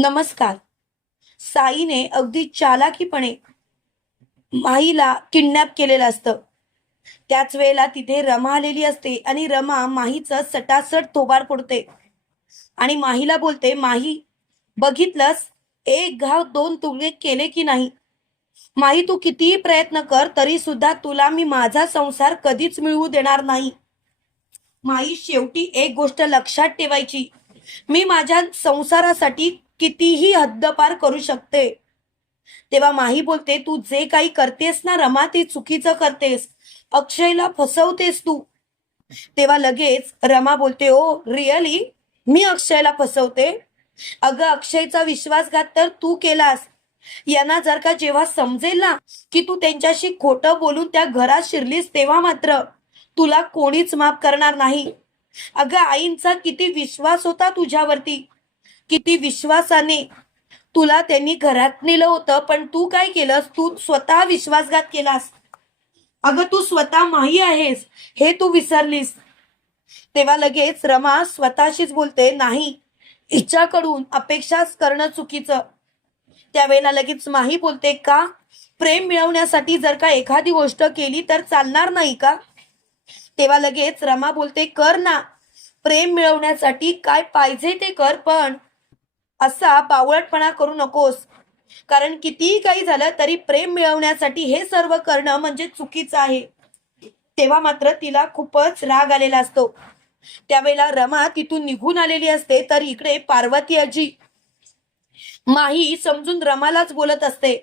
नमस्कार. साईने अगदी चालाकीपणे माहीला किडनॅप केलेलं असतं. त्याच वेळेला तिथे रमा आलेली असते आणि रमा माहीचं सटासट थोबार फोडते. आणि माहीला बोलते माही बघितलंस? एक घाव दोन तुकडे केले की नाही? माही तू कितीही प्रयत्न कर तरी सुद्धा तुला मी माझा संसार कधीच मिळवू देणार नाही. माही शेवटी एक गोष्ट लक्षात ठेवायची. मी माझ्या संसारासाठी कितीही हद्दपार करू शकते. तेव्हा माही बोलते तू जे काही करतेस ना रमा ते चुकीचं करतेस. अक्षयला फसवतेस तू. तेव्हा लगेच रमा बोलते ओ रिअली? मी अक्षयला फसवते? अगं अक्षयचा विश्वासघात तर तू केलास. यांना जर का जेव्हा समजेल ना की तू त्यांच्याशी खोटं बोलून त्या घरात शिरलीस तेव्हा मात्र तुला कोणीच माफ करणार नाही. अगं आईंचा किती विश्वास होता तुझ्यावरती. किती विश्वासाने तुला त्यांनी घरात नेलं होतं पण तू काय केलंस? तू स्वतः विश्वासघात केलास. अगं तू स्वतः माही आहेस. हे तू विसरलीस. तेव्हा लगेच रमा स्वतःशीच बोलते नाही हिच्याकडून अपेक्षाच करणं चुकीचं. त्यावेळेला लगेच माही बोलते का? प्रेम मिळवण्यासाठी जर का एखादी गोष्ट केली तर चालणार नाही का? तेव्हा लगेच रमा बोलते कर ना. प्रेम मिळवण्यासाठी काय पाहिजे ते कर पण असा बावळटपणा करू नकोस. कारण कितीही काही झालं तरी प्रेम मिळवण्यासाठी हे सर्व करणं म्हणजे चुकीचं आहे. तेव्हा मात्र तिला खूपच राग आलेला असतो. त्यावेळेला रमा तिथून निघून आलेली असते तर इकडे पार्वती आजी. माही समजून रमालाच बोलत असते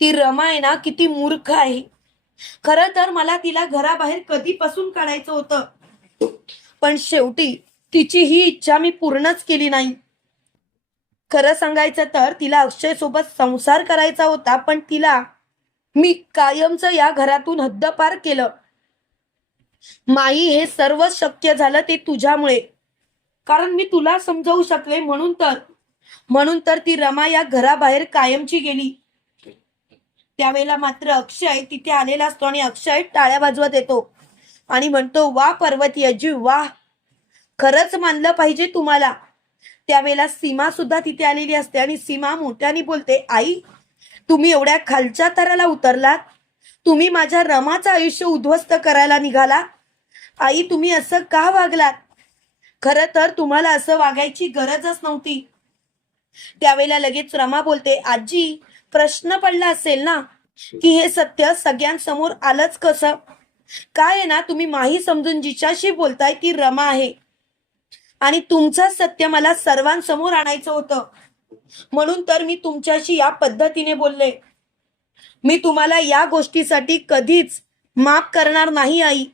ती रमा आहे ना किती मूर्ख आहे. खरं तर मला तिला घराबाहेर कधीपासून काढायचं होतं. पण शेवटी तिची ही इच्छा मी पूर्णच केली नाही. खरं सांगायचं तर तिला अक्षय सोबत संसार करायचा होता पण तिला मी कायमचं या घरातून हद्दपार केलं. माई हे सर्व शक्य झालं ते तुझ्यामुळे. कारण मी तुला समजावू शकले म्हणून तर म्हणून तर ती रमा या घराबाहेर कायमची गेली. त्यावेळेला मात्र अक्षय तिथे आलेला असतो आणि अक्षय टाळ्या वाजवत येतो आणि म्हणतो वा पर्वती अजी वा. खरंच मानलं पाहिजे तुम्हाला. त्यावेळेला सीमा सुद्धा तिथे आलेली असते आणि सीमा मोठ्याने बोलते आई तुम्ही एवढ्या खालच्या तराला उतरलात. तुम्ही माझ्या रमाचं आयुष्य उद्ध्वस्त करायला निघाला. आई तुम्ही असं का वागलात? खरं तर तुम्हाला असं वागायची गरजच नव्हती. त्यावेळेला लगेच रमा बोलते आजी प्रश्न पडला असेल ना की हे सत्य सगळ्यांसमोर आलंच कसं? काय आहे ना तुम्ही माही समजून जिच्याशी बोलताय ती रमा आहे. आणि तुमचं सत्य मला सर्वांसमोर आणायचं होतं. म्हणून तर मी तुमच्याशी या पद्धतीने बोलले. मी तुम्हाला या गोष्टीसाठी कधीच माफ करणार नाही आई.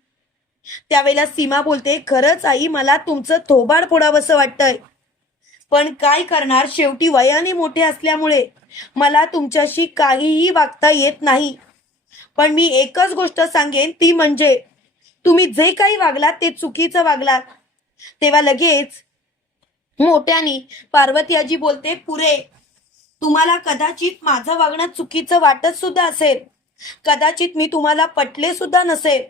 त्यावेळेला सीमा बोलते खरंच आई मला तुमचं थोबाड फोडावंसं वाटतंय. पण काय करणार? शेवटी वयाने मोठे असल्यामुळे मला तुमच्याशी काहीही वागता येत नाही. पण मी एकच गोष्ट सांगेन ती म्हणजे तुम्ही जे काही वागलात ते चुकीचं वागलात. तेव्हा लगेच मोठ्यानी पार्वती आजी बोलते पुरे तुम्हाला कदाचित माझं वागणं चुकीचं वाटत सुद्धा असेल. कदाचित मी तुम्हाला पटले सुद्धा नसेल.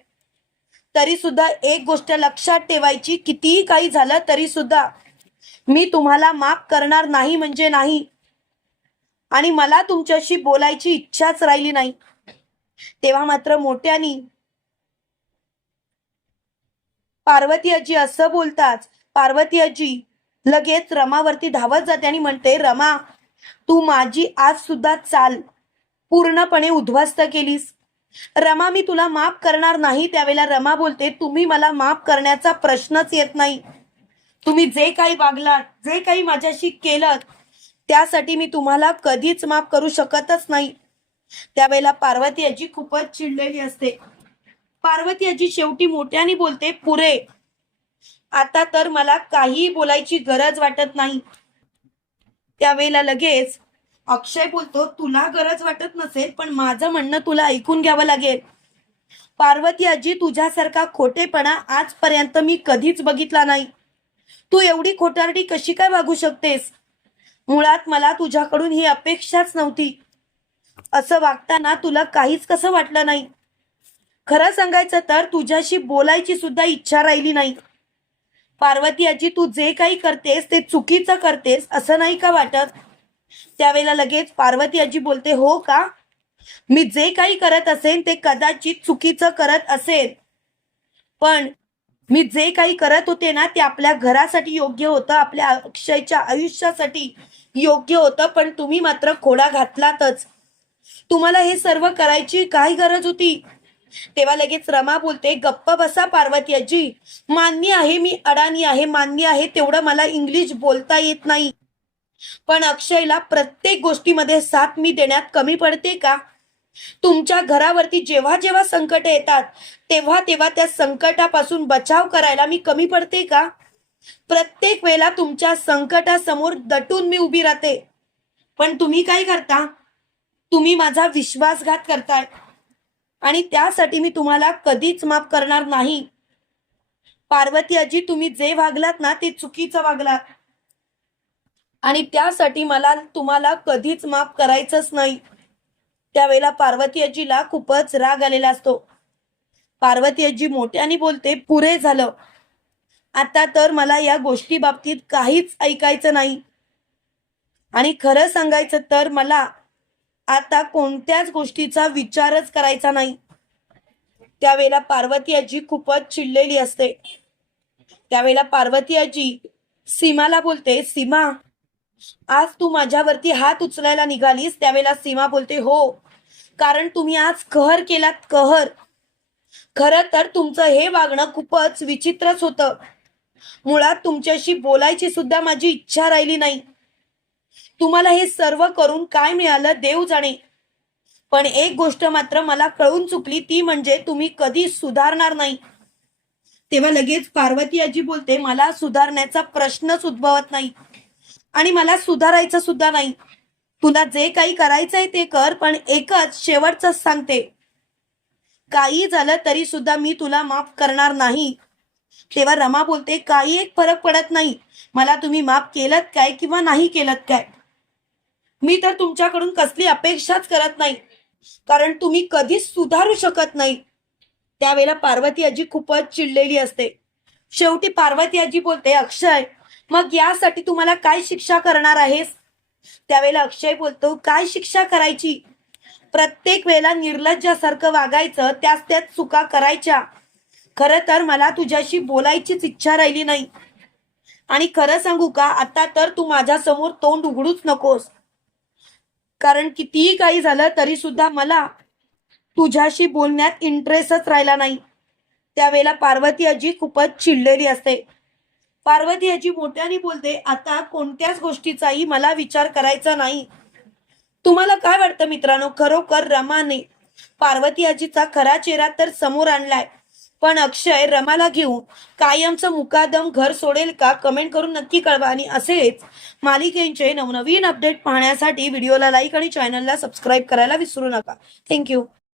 तरी सुद्धा एक गोष्ट लक्षात ठेवायची कितीही काही झालं तरी सुद्धा मी तुम्हाला माफ करणार नाही म्हणजे नाही. आणि मला तुमच्याशी बोलायची इच्छाच राहिली नाही. तेव्हा मात्र मोठ्यानी पार्वती आजी असं बोलताच पार्वती आजी लगेच रमावरती धावत जाते आणि म्हणते रमा तू माझी आज सुद्धा चाल पूर्णपणे उद्ध्वस्त केलीस. रमा मी तुला माफ करणार नाही. त्यावेळेला रमा बोलते तुम्ही मला माफ करण्याचा प्रश्नच येत नाही. तुम्ही जे काही वागलात जे काही माझ्याशी केलं त्यासाठी मी तुम्हाला कधीच माफ करू शकतच नाही. त्यावेळेला पार्वती याची खूपच चिडलेली असते. पार्वती आजी शेवटी मोठ्याने बोलते पुरे आता तर मला काही बोलायची गरज वाटत नाही. त्यावेळेला लगेच अक्षय बोलतो तुला गरज वाटत नसेल पण माझं म्हणणं तुला ऐकून घ्यावं लागेल. पार्वती आजी तुझ्यासारखा खोटेपणा आजपर्यंत मी कधीच बघितला नाही. तू एवढी खोटारडी कशी काय वागू शकतेस? मुळात मला तुझ्याकडून ही अपेक्षाच नव्हती. असं वागताना तुला काहीच कसं वाटलं नाही? खरं सांगायचं तर तुझ्याशी बोलायची सुद्धा इच्छा राहिली नाही. पार्वती आजी तू जे काही करतेस ते चुकीचं करतेस असं नाही का वाटत? त्यावेळेला लगेच पार्वती आजी बोलते हो का? मी जे काही करत असेन ते कदाचित चुकीचं करत असेल पण मी जे काही करत होते ना ते आपल्या घरासाठी योग्य होतं आपल्या अक्षयच्या आयुष्यासाठी योग्य होतं पण तुम्ही मात्र खोडा घातलातच. तुम्हाला हे सर्व करायची काय गरज होती? तेव्हा लगेच रमा बोलते गप्प बसा पार्वती आजी. मान्य आहे मी अडाणी आहे मान्य आहे तेवढं मला इंग्लिश बोलता येत नाही. पण अक्षयला प्रत्येक गोष्टीमध्ये साथ मी देण्यात कमी पडते का? तुमच्या घरावरती जेव्हा जेव्हा संकट येतात तेव्हा तेव्हा त्या संकटापासून बचाव करायला मी कमी पडते का? प्रत्येक वेळेला तुमच्या संकटासमोर दटून मी उभी राहते. पण तुम्ही काय करता? तुम्ही माझा विश्वासघात करताय. आणि त्यासाठी मी तुम्हाला कधीच माफ करणार नाही. पार्वती आजी तुम्ही जे वागलात ना ते चुकीचं वागलात. आणि त्यासाठी मला तुम्हाला कधीच माफ करायचंच नाही. त्यावेळेला पार्वती आजीला खूपच राग आलेला असतो. पार्वती आजी मोठ्याने बोलते पुरे झालं. आता तर मला या गोष्टी बाबतीत काहीच ऐकायचं नाही. आणि खरं सांगायचं तर मला आता कोणत्याच गोष्टीचा विचारच करायचा नाही. त्यावेळेला पार्वती आजी खूपच चिडलेली असते. त्यावेळेला पार्वती आजी सीमाला बोलते सीमा आज तू माझ्यावरती हात उचलायला निघालीस. त्यावेळेला सीमा बोलते हो कारण तुम्ही आज कहर केलात कहर. खरं तर तुमचं हे वागणं खूपच विचित्रच होतं. मुळात तुमच्याशी बोलायची सुद्धा माझी इच्छा राहिली नाही. तुम्हाला हे सर्व करून काय मिळालं? देव जाणे. पण एक गोष्ट मात्र मला कळून चुकली ती म्हणजे तुम्ही कधी सुधारणार नाही. तेव्हा लगेच पार्वती आजी बोलते मला सुधारण्याचा प्रश्नच उद्भवत नाही आणि मला सुधारायचं सुद्धा नाही. तुला जे काही करायचंय ते कर पण एकच शेवटच सांगते. काही झालं तरी सुद्धा मी तुला माफ करणार नाही. तेव्हा रमा बोलते काही एक फरक पडत नाही. मला तुम्ही माफ केलं काय किंवा नाही केलं काय? मी तर तुमच्याकडून कसली अपेक्षाच करत नाही. कारण तुम्ही कधीच सुधारू शकत नाही. त्यावेळेला पार्वती आजी खूपच चिडलेली असते. शेवटी पार्वती आजी बोलते अक्षय मग यासाठी तुम्हाला काय शिक्षा करणार आहेस? त्यावेळेला अक्षय बोलतो काय शिक्षा करायची? प्रत्येक वेळेला निर्लज्जासारखं वागायचं त्याच त्याच चुका करायच्या. खरं तर मला तुझ्याशी बोलायचीच इच्छा राहिली नाही. आणि खरं सांगू का आता तर तू माझ्यासमोर तोंड उघडूच नकोस. कारण कितीही काही झालं तरी सुद्धा मला तुझ्याशी बोलण्यात इंटरेस्टच राहिला नाही. त्यावेळेला पार्वती आजी खूपच चिडलेली असते. पार्वती आजी मोठ्याने बोलते आता कोणत्याच गोष्टीचाही मला विचार करायचा नाही. तुम्हाला काय वाटतं मित्रांनो? खरोखर रमाने पार्वती आजीचा खरा चेहरा तर समोर आणलाय. पण अक्षय रमाला घेऊन कायमचं मुकादम घर सोडेल का कमेंट करून नक्की कळवा. आणि असेच मालिकेचे नवनवीन अपडेट पाहण्यासाठी व्हिडिओला लाईक आणि चॅनलला सबस्क्राईब करायला विसरू नका. थँक्यू